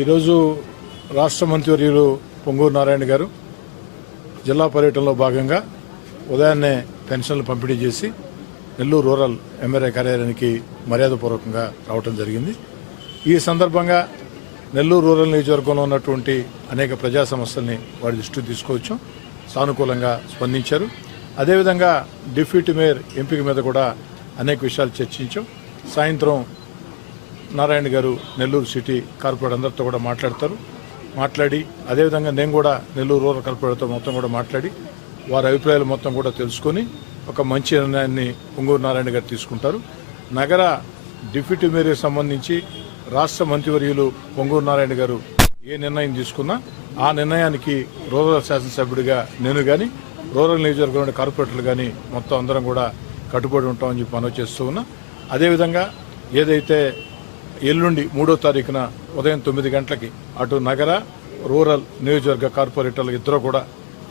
ఈరోజు రాష్ట్ర మంత్రివర్యులు పొంగూరు నారాయణ గారు జిల్లా పర్యటనలో భాగంగా ఉదయాన్నే పెన్షన్లు పంపిణీ చేసి నెల్లూరు రూరల్ ఎమ్మెల్యే కార్యాలయానికి మర్యాదపూర్వకంగా రావడం జరిగింది. ఈ సందర్భంగా నెల్లూరు రూరల్ నియోజకవర్గంలో ఉన్నటువంటి అనేక ప్రజా సమస్యల్ని వారి దృష్టికి తీసుకోవచ్చు, సానుకూలంగా స్పందించారు. అదేవిధంగా డిప్యూటీ మేయర్ ఎంపిక మీద కూడా అనేక విషయాలు చర్చించాం. సాయంత్రం నారాయణ గారు నెల్లూరు సిటీ కార్పొరేటర్ అందరితో కూడా మాట్లాడి అదేవిధంగా నేను కూడా నెల్లూరు రూరల్ కార్పొరేటర్తో మొత్తం కూడా మాట్లాడి వారి అభిప్రాయాలు మొత్తం కూడా తెలుసుకొని ఒక మంచి నిర్ణయాన్ని పొంగూరు నారాయణ గారు తీసుకుంటారు. నగర డిప్యూటీ మేయర్కి సంబంధించి రాష్ట్ర మంత్రివర్యులు పొంగూరు నారాయణ గారు ఏ నిర్ణయం తీసుకున్నా ఆ నిర్ణయానికి రూరల్ శాసనసభ్యుడిగా నేను కానీ రూరల్ నియోజకవర్గంలోని కార్పొరేటర్లు కానీ మొత్తం అందరం కూడా కట్టుబడి ఉంటామని చెప్పి మనవి చేస్తూ ఉన్నా. అదేవిధంగా ఏదైతే ఎల్లుండి 3వ తారీఖున ఉదయం 9 గంటలకి అటు నగర రూరల్ నియోజకవర్గ కార్పొరేటర్లు ఇద్దరు కూడా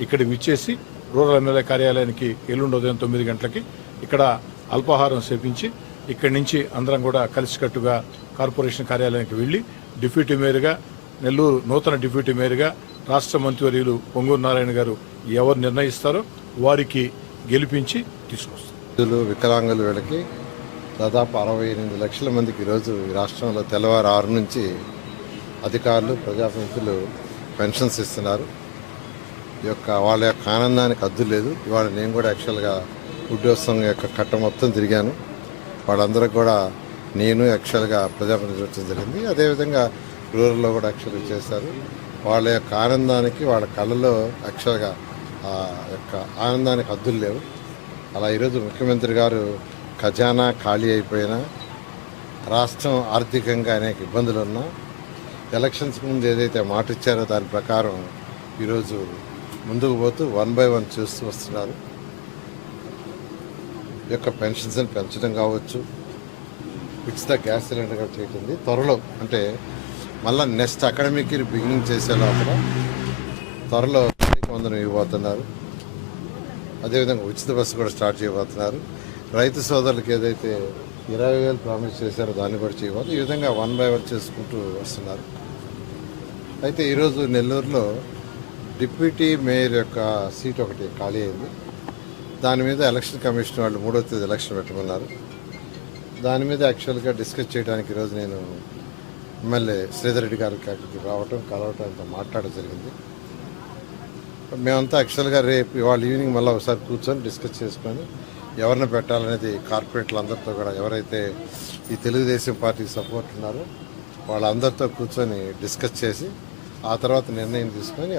ఇక్కడికి విచ్చేసి రూరల్ ఎమ్మెల్యే కార్యాలయానికి ఎల్లుండి ఉదయం 9 గంటలకి ఇక్కడ అల్పాహారం సేపించి ఇక్కడి నుంచి అందరం కూడా కలిసికట్టుగా కార్పొరేషన్ కార్యాలయానికి వెళ్లి డిప్యూటీ మేయర్గా నెల్లూరు నూతన డిప్యూటీ మేయర్గా రాష్ట్ర మంత్రివర్యులు పొంగూరు నారాయణ గారు ఎవరు నిర్ణయిస్తారో వారికి గెలిపించి తీసుకొస్తారు. వికలాంగుల వీళ్ళకి దాదాపు 68 లక్షల మందికి ఈరోజు ఈ రాష్ట్రంలో తెల్లవారు 6 నుంచి అధికారులు ప్రజాప్రతినిధులు పెన్షన్స్ ఇస్తున్నారు. వాళ్ళ యొక్క ఆనందానికి హద్దు లేదు. ఇవాళ నేను కూడా యాక్చువల్గా ఉద్యోగం యొక్క కట్ట మొత్తం తిరిగాను. వాళ్ళందరూ కూడా నేను యాక్చువల్గా ప్రజాప్రతినిధులు వచ్చడం జరిగింది. అదేవిధంగా రూరల్లో కూడా యాక్చువల్గా చేశారు. వాళ్ళ యొక్క ఆనందానికి వాళ్ళ కళ్ళలో యాక్చువల్గా ఆ యొక్క ఆనందానికి హద్దులు లేవు. అలా ఈరోజు ముఖ్యమంత్రి గారు ఖజానా ఖాళీ అయిపోయినా రాష్ట్రం ఆర్థికంగా అనేక ఇబ్బందులు ఉన్నా ఎలక్షన్స్ ముందు ఏదైతే మాట ఇచ్చారో దాని ప్రకారం ఈరోజు ముందుకు పోతూ 1 by 1 చేస్తూ వస్తున్నారు. ఈ యొక్క పెన్షన్స్ని పెంచడం కావచ్చు, ఉచిత గ్యాస్ సిలిండర్ కూడా చేయటుంది. త్వరలో అంటే మళ్ళీ నెక్స్ట్ అకాడమిక్ ఇయర్ బిగినింగ్ చేసే లోపల త్వరలో వందనం ఇవ్వబోతున్నారు. అదేవిధంగా ఉచిత బస్సు కూడా స్టార్ట్ చేయబోతున్నారు. రైతు సోదరులకు ఏదైతే 20,000 ప్రామిస్ చేశారో దాన్ని కూడా చేయబోతున్నారు. ఈ విధంగా 1 by 1 చేసుకుంటూ వస్తున్నారు. అయితే ఈరోజు నెల్లూరులో డిప్యూటీ మేయర్ యొక్క సీట్ ఒకటి ఖాళీ అయింది. దాని మీద ఎలక్షన్ కమిషన్ వాళ్ళు 3వ తేదీ ఎలక్షన్ పెట్టమన్నారు. దాని మీద యాక్చువల్గా డిస్కస్ చేయడానికి ఈరోజు నేను ఎమ్మెల్యే శ్రీధర్ రెడ్డి గారికి అక్కడికి కలవటం అంతా మాట్లాడడం జరిగింది. మేమంతా యాక్చువల్గా రేపు ఇవాళ ఈవినింగ్ మళ్ళీ ఒకసారి కూర్చొని డిస్కస్ చేసుకొని ఎవరిని పెట్టాలనేది కార్పొరేటర్లు అందరితో కూడా ఎవరైతే ఈ తెలుగుదేశం పార్టీకి సపోర్ట్ ఉన్నారో వాళ్ళందరితో కూర్చొని డిస్కస్ చేసి ఆ తర్వాత నిర్ణయం తీసుకొని